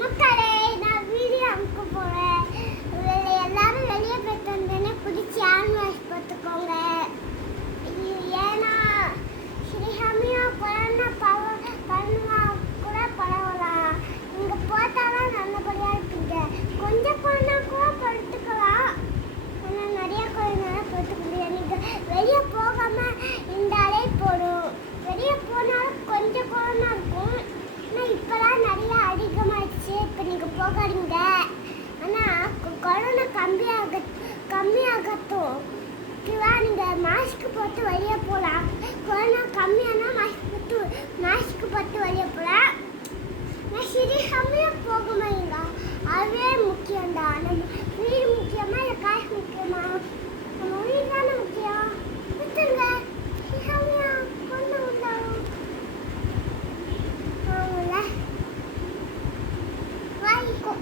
மக்களே, நான் வீடியோ அமுக்க போறேன். எல்லாரும் வெளியே போயிட்டு வந்தேன்னு பிடிச்சி ஹேண்ட் வாஷ் போட்டுக்கோங்க. ஏன்னா ஸ்ரீஹாமியா கொரோனா பண்ணுவா கூட பரவலாம். இங்க போட்டாலும் நல்லபடியா இருப்பீங்க. கொஞ்சம் கொரோனா கூட படுத்துக்கலாம். ஆனால் நிறைய கொரோனா போட்டுக்க முடியாது. நீங்க வெளியே போகாம இருந்தாலே போடும். வெளியே போனாலும் கொஞ்சம் கொரோனா இருக்கும். ஆனால் இப்போலாம் நிறைய அதிகமாகிடுச்சு. இப்போ நீங்கள் போகாதீங்க. ஆனால் கொரோனா கம்மியாகட்டும். ஓகேவா? நீங்கள் மாஸ்க் போட்டு வெளியே போகலாம். கொரோனா கம்மியானா மாஸ்க் போட்டு வெளியே போகலாம். நான் சரி கம்மியாக போக மாட்டீங்க. அதுவே முக்கியம்தான். நம்ம வீடு முக்கியமா இல்லை காசு முக்கியமா? நம்ம வீடு தானே முக்கியம். விட்டுருங்க. கம்மியா கொண்டு வந்தாலும் ஆமாம்ல வாங்கிக்கோ.